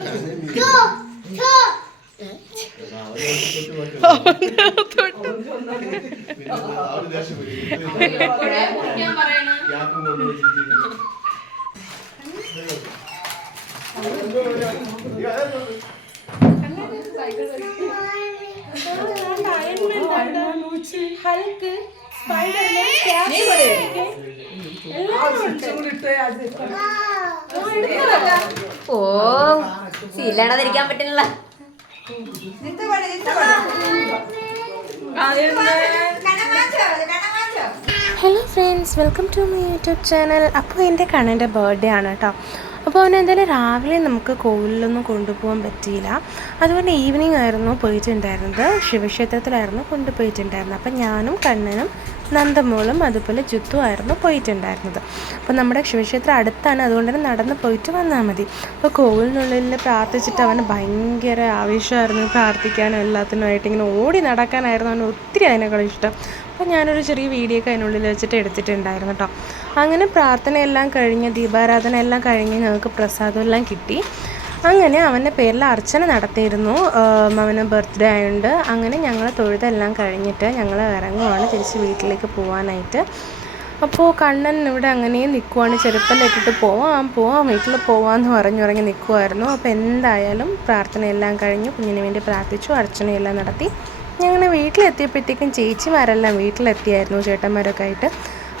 ഹൽക്ക് സ്പൈഡർമാൻ ഓ സീലാണതിരിക്കാൻ പറ്റുന്നില്ല. Hello friends, welcome to my YouTube channel. അപ്പോൾ എൻ്റെ കണ്ണൻ്റെ ബർത്ത്ഡേ ആണ് കേട്ടോ. അപ്പോൾ അവന് എന്തായാലും രാവിലെ നമുക്ക് കോവിലൊന്നും കൊണ്ടുപോകാൻ പറ്റിയില്ല. അതുകൊണ്ട് ഈവനിങ് ആയിരുന്നു പോയിട്ടുണ്ടായിരുന്നത്. ശിവക്ഷേത്രത്തിലായിരുന്നു കൊണ്ടുപോയിട്ടുണ്ടായിരുന്നത്. അപ്പം ഞാനും കണ്ണനും നന്ദമോളും അതുപോലെ ജുത്തുമായിരുന്നു പോയിട്ടുണ്ടായിരുന്നത്. അപ്പോൾ നമ്മുടെ ശിവക്ഷേത്രം അടുത്താണ്, അതുകൊണ്ട് തന്നെ നടന്ന് പോയിട്ട് വന്നാൽ മതി. അപ്പോൾ കോവിലിനുള്ളിൽ പ്രാർത്ഥിച്ചിട്ട് അവന് ഭയങ്കര ആവേശമായിരുന്നു പ്രാർത്ഥിക്കാനും എല്ലാത്തിനുമായിട്ട്. ഇങ്ങനെ ഓടി നടക്കാനായിരുന്നു അവന് ഒത്തിരി അതിനേക്കാൾ ഇഷ്ടം. അപ്പോൾ ഞാനൊരു ചെറിയ വീഡിയോ ഒക്കെ അതിനുള്ളിൽ വെച്ചിട്ട് എടുത്തിട്ടുണ്ടായിരുന്നു കേട്ടോ. അങ്ങനെ പ്രാർത്ഥനയെല്ലാം കഴിഞ്ഞ് ദീപാരാധന എല്ലാം കഴിഞ്ഞ് ഞങ്ങൾക്ക് പ്രസാദം എല്ലാം കിട്ടി. അങ്ങനെ അവൻ്റെ പേരിൽ അർച്ചന നടത്തിയിരുന്നു. അവന് ബർത്ത്ഡേ ആയതുകൊണ്ട് അങ്ങനെ ഞങ്ങൾ തൊഴുതെല്ലാം കഴിഞ്ഞിട്ട് ഞങ്ങൾ ഇറങ്ങുവാണ് തിരിച്ച് വീട്ടിലേക്ക് പോകാനായിട്ട്. അപ്പോൾ കണ്ണൻ ഇവിടെ അങ്ങനെ നിൽക്കുവാണ്. ചെരുപ്പല്ലിട്ടിട്ട് പോവാം വീട്ടിൽ പോവാമെന്ന് പറഞ്ഞുറങ്ങി നിൽക്കുമായിരുന്നു. അപ്പോൾ എന്തായാലും പ്രാർത്ഥനയെല്ലാം കഴിഞ്ഞു, കുഞ്ഞിന് വേണ്ടി പ്രാർത്ഥിച്ചു, അർച്ചനയെല്ലാം നടത്തി. ഞങ്ങൾ വീട്ടിലെത്തിയപ്പോഴത്തേക്കും ചേച്ചിമാരെല്ലാം വീട്ടിലെത്തിയായിരുന്നു, ചേട്ടന്മാരൊക്കെ ആയിട്ട്.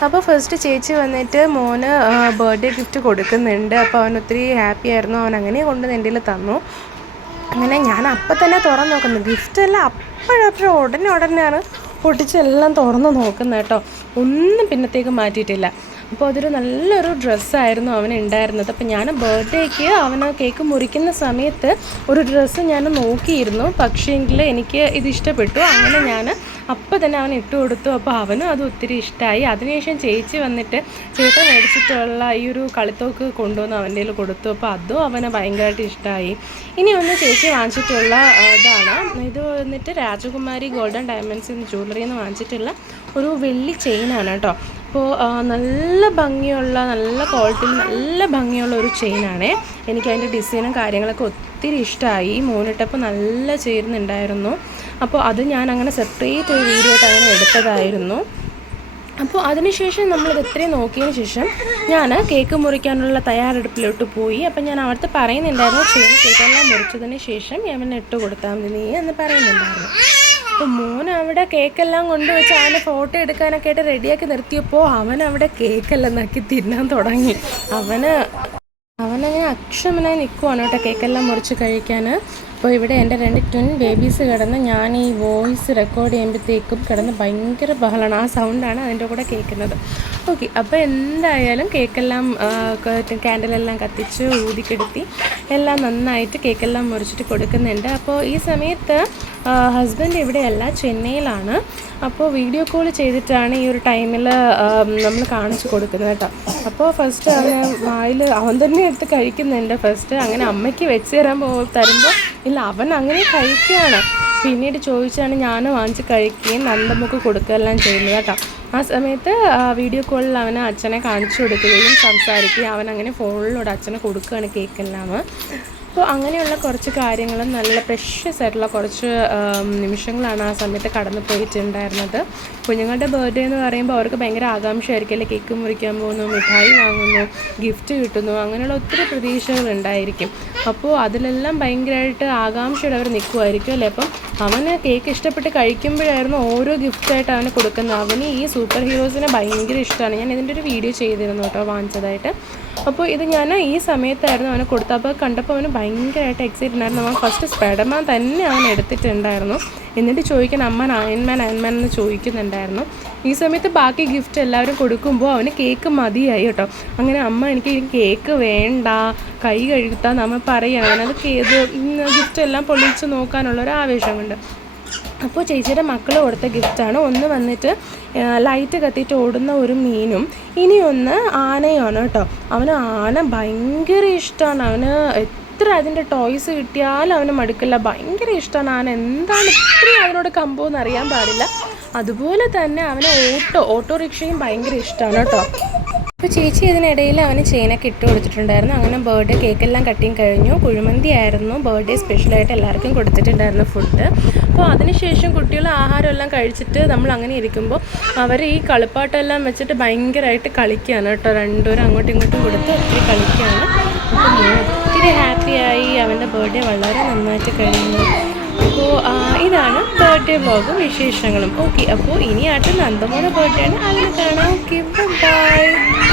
അപ്പോൾ ഫസ്റ്റ് ചേച്ചി വന്നിട്ട് മോന് ബർത്ത്ഡേ ഗിഫ്റ്റ് കൊടുക്കുന്നുണ്ട്. അപ്പോൾ അവൻ ഒത്തിരി ഹാപ്പി ആയിരുന്നു. അവൻ അങ്ങനെ കൊണ്ട് എൻ്റെ തന്നു. അങ്ങനെ ഞാൻ അപ്പം തന്നെ തുറന്ന് നോക്കുന്നു. ഗിഫ്റ്റെല്ലാം അപ്പോഴപ്പോഴും ഉടനെയാണ് പൊട്ടിച്ചെല്ലാം തുറന്ന് നോക്കുന്നത് കേട്ടോ. ഒന്നും പിന്നത്തേക്ക് മാറ്റിയിട്ടില്ല. അപ്പോൾ അതൊരു നല്ലൊരു ഡ്രസ്സായിരുന്നു അവന് ഉണ്ടായിരുന്നത്. അപ്പോൾ ഞാൻ ബർത്ത്ഡേക്ക് അവന് കേക്ക് മുറിക്കുന്ന സമയത്ത് ഒരു ഡ്രസ്സ് ഞാൻ നോക്കിയിരുന്നു. പക്ഷേങ്കിൽ എനിക്ക് ഇത് ഇഷ്ടപ്പെട്ടു. അങ്ങനെ ഞാൻ അപ്പോൾ തന്നെ അവൻ ഇട്ട് കൊടുത്തു. അപ്പോൾ അവനും അത് ഒത്തിരി ഇഷ്ടമായി. അതിനുശേഷം ചേച്ചി വന്നിട്ട് ചേട്ടൻ മേടിച്ചിട്ടുള്ള ഈ ഒരു കളിത്തോക്ക് കൊണ്ടുവന്ന് അവൻ്റെ കയ്യിൽ കൊടുത്തു. അപ്പോൾ അതും അവന് ഭയങ്കരമായിട്ട് ഇഷ്ടമായി. ഇനി ഒന്ന് ചേച്ചി വാങ്ങിച്ചിട്ടുള്ള ഇതാണ്. ഇത് വന്നിട്ട് രാജകുമാരി ഗോൾഡൻ ഡയമണ്ട്സ് ജ്വല്ലറി എന്ന് വാങ്ങിച്ചിട്ടുള്ള ഒരു വെള്ളി ചെയിനാണ് കേട്ടോ. അപ്പോൾ നല്ല ഭംഗിയുള്ള, നല്ല ക്വാളിറ്റിയിൽ നല്ല ഭംഗിയുള്ള ഒരു ചെയിനാണേ. എനിക്ക് അതിൻ്റെ ഡിസൈനും കാര്യങ്ങളൊക്കെ ഒത്തിരി ഇഷ്ടമായി. മോനിട്ടപ്പോൾ നല്ല ചേരുന്നുണ്ടായിരുന്നു. അപ്പോൾ അത് ഞാൻ അങ്ങനെ സെപ്പറേറ്റ് ഒരു വീഡിയോ ആയിട്ട് അങ്ങനെ എടുത്തതായിരുന്നു. അപ്പോൾ അതിനുശേഷം നമ്മളിത് എത്രയും നോക്കിയതിന് ശേഷം ഞാൻ കേക്ക് മുറിക്കാനുള്ള തയ്യാറെടുപ്പിലോട്ട് പോയി. അപ്പം ഞാൻ അവിടുത്തെ പറയുന്നുണ്ടായിരുന്നു, ചെയിൻ കേക്കെല്ലാം മുറിച്ചതിന് ശേഷം അവനെ ഇട്ട് കൊടുത്താൽ മതി നീ എന്ന് പറയുന്നുണ്ടായിരുന്നു. അപ്പോൾ മോൻ അവിടെ കേക്കെല്ലാം കൊണ്ടുവച്ച് അവനെ ഫോട്ടോ എടുക്കാനൊക്കെ ആയിട്ട് റെഡിയാക്കി നിർത്തിയപ്പോൾ അവൻ അവിടെ കേക്കെല്ലാം നക്കി തിന്നാൻ തുടങ്ങി. അവനങ്ങനെ അക്ഷമനായി നിൽക്കുവാണ് കേട്ടോ കേക്കെല്ലാം മുറിച്ച് കഴിക്കാൻ. അപ്പോൾ ഇവിടെ എൻ്റെ 2 ട്വിൻ ബേബീസ് കിടന്ന് ഞാൻ ഈ വോയിസ് റെക്കോർഡ് ചെയ്യുമ്പോഴത്തേക്കും കിടന്ന് ഭയങ്കര ബഹളമാണ്. ആ സൗണ്ടാണ് അതിൻ്റെ കൂടെ കേൾക്കുന്നത്. ഓക്കെ, അപ്പോൾ എന്തായാലും കേക്കെല്ലാം ക്യാൻഡിലെല്ലാം കത്തിച്ച് ഊതിക്കെടുത്തി എല്ലാം നന്നായിട്ട് കേക്കെല്ലാം മുറിച്ചിട്ട് കൊടുക്കുന്നുണ്ട്. അപ്പോൾ ഈ സമയത്ത് ഹസ്ബൻഡ് ഇവിടെയല്ല, ചെന്നൈയിലാണ്. അപ്പോൾ വീഡിയോ കോൾ ചെയ്തിട്ടാണ് ഈ ഒരു ടൈമിൽ നമ്മൾ കാണിച്ചു കൊടുക്കുന്നത് കേട്ടോ. അപ്പോൾ ഫസ്റ്റ് അവൻ തന്നെ എടുത്ത് കഴിക്കുന്നുണ്ട് ഫസ്റ്റ്. അങ്ങനെ അമ്മയ്ക്ക് വെച്ച് തരുമ്പോൾ ഇല്ല, അവൻ അങ്ങനെ കഴിക്കുകയാണ്. പിന്നീട് ചോദിച്ചാണ് ഞാൻ വാങ്ങിച്ച് കഴിക്കുകയും നന്ദമുക്ക് കൊടുക്കുകയെല്ലാം ചെയ്യുന്നത് കേട്ടോ. ആ സമയത്ത് വീഡിയോ കോളിൽ അവന് അച്ഛനെ കാണിച്ചു കൊടുക്കുകയും സംസാരിക്കുകയും അവനങ്ങനെ ഫോണിലൂടെ അച്ഛനെ കൊടുക്കുകയാണ് കേക്കെല്ലാം. അപ്പോൾ അങ്ങനെയുള്ള കുറച്ച് കാര്യങ്ങളും നല്ല പ്രഷ്യസ് ആയിട്ടുള്ള കുറച്ച് നിമിഷങ്ങളാണ് ആ സമയത്ത് കടന്നു പോയിട്ടുണ്ടായിരുന്നത്. കുഞ്ഞുങ്ങളുടെ ബർത്ത്ഡേ എന്ന് പറയുമ്പോൾ അവർക്ക് ഭയങ്കര ആകാംക്ഷയായിരിക്കും അല്ലേ. കേക്ക് മുറിക്കാൻ പോകുന്നു, മിഠായി വാങ്ങുന്നു, ഗിഫ്റ്റ് കിട്ടുന്നു, അങ്ങനെയുള്ള ഒത്തിരി പ്രതീക്ഷകളുണ്ടായിരിക്കും. അപ്പോൾ അതിലെല്ലാം ഭയങ്കരമായിട്ട് ആകാംക്ഷയോടെ അവർ നിൽക്കുമായിരിക്കും അല്ലേ. അപ്പം അവന് കേക്ക് ഇഷ്ടപ്പെട്ട് കഴിക്കുമ്പോഴായിരുന്നു ഓരോ ഗിഫ്റ്റായിട്ട് അവന് കൊടുക്കുന്നത്. അവന് ഈ സൂപ്പർ ഹീറോസിനെ ഭയങ്കര ഇഷ്ടമാണ്. ഞാൻ ഇതിൻ്റെ ഒരു വീഡിയോ ചെയ്തിരുന്നു കേട്ടോ വാങ്ങിച്ചതായിട്ട്. അപ്പോൾ ഇത് ഞാൻ ഈ സമയത്തായിരുന്നു അവന് കൊടുത്തത്. അപ്പോൾ കണ്ടപ്പോൾ അവന് ഭയങ്കരമായിട്ട് എക്സൈറ്റഡ് ആയിരുന്നു. അവൻ ഫസ്റ്റ് സ്പൈഡർമാൻ തന്നെ അവൻ എടുത്തിട്ടുണ്ടായിരുന്നു. എന്നിട്ട് ചോദിക്കാൻ അയൺമാൻ എന്ന് ചോദിക്കുന്നുണ്ടായിരുന്നു. ഈ സമയത്ത് ബാക്കി ഗിഫ്റ്റ് എല്ലാവരും കൊടുക്കുമ്പോൾ അവന് കേക്ക് മതിയായി കേട്ടോ. അങ്ങനെ അമ്മ എനിക്ക് കേക്ക് വേണ്ട, കൈ കഴുകുത്താൻ നമ്മൾ പറയുകയാണ്. അവനത് ഗിഫ്റ്റ് എല്ലാം പൊളിച്ച് നോക്കാനുള്ള ഒരു ആവേശം കൊണ്ട്. അപ്പോൾ ചേച്ചിയുടെ മക്കൾ കൊടുത്ത ഗിഫ്റ്റാണ്. ഒന്ന് വന്നിട്ട് ലൈറ്റ് കത്തിയിട്ട് ഓടുന്ന ഒരു മീനും, ഇനി ഒന്ന് ആനയാണ് കേട്ടോ. അവന് ആന ഭയങ്കര ഇഷ്ടമാണ്. അവന് എത്ര അതിൻ്റെ ടോയ്സ് കിട്ടിയാലും അവന് മടുക്കില്ല. ഭയങ്കര ഇഷ്ടമാണ് ആന. എന്താണ് ഇത്രയും അതിനോട് കമ്പോന്ന് അറിയാൻ പാടില്ല. അതുപോലെ തന്നെ അവന് ഓട്ടോറിക്ഷയും ഭയങ്കര ഇഷ്ടമാണ് കേട്ടോ. അപ്പോൾ ചേച്ചി ഇതിനിടയിൽ അവന് ചെയിനൊക്കെ ഇട്ട് കൊടുത്തിട്ടുണ്ടായിരുന്നു. അങ്ങനെ ബർത്ത്ഡേ കേക്കെല്ലാം കട്ടിങ് കഴിഞ്ഞു. കുഴിമന്തി ആയിരുന്നു ബർത്ത്ഡേ സ്പെഷ്യലായിട്ട് എല്ലാവർക്കും കൊടുത്തിട്ടുണ്ടായിരുന്നു ഫുഡ്. അപ്പോൾ അതിനുശേഷം കുട്ടികൾ ആഹാരമെല്ലാം കഴിച്ചിട്ട് നമ്മൾ അങ്ങനെ ഇരിക്കുമ്പോൾ അവർ ഈ കളിപ്പാട്ടെല്ലാം വെച്ചിട്ട് ഭയങ്കരമായിട്ട് കളിക്കുകയാണ് കേട്ടോ. രണ്ടുപേരും അങ്ങോട്ടും ഇങ്ങോട്ടും കൊടുത്ത് ഒത്തിരി കളിക്കുകയാണ്. അപ്പോൾ ഒത്തിരി ഹാപ്പിയായി. അവൻ്റെ ബർത്ത്ഡേ വളരെ നന്നായിട്ട് കഴിഞ്ഞു. അപ്പോൾ ഇതാണ് ബർത്ത്ഡേ വ്ളോഗും വിശേഷങ്ങളും. ഓക്കെ, അപ്പോൾ ഇനിയായിട്ട് നന്ദമോളുടെ ബർത്ത്ഡേ ആണ്. അതിന് കാണാം. Okay, by.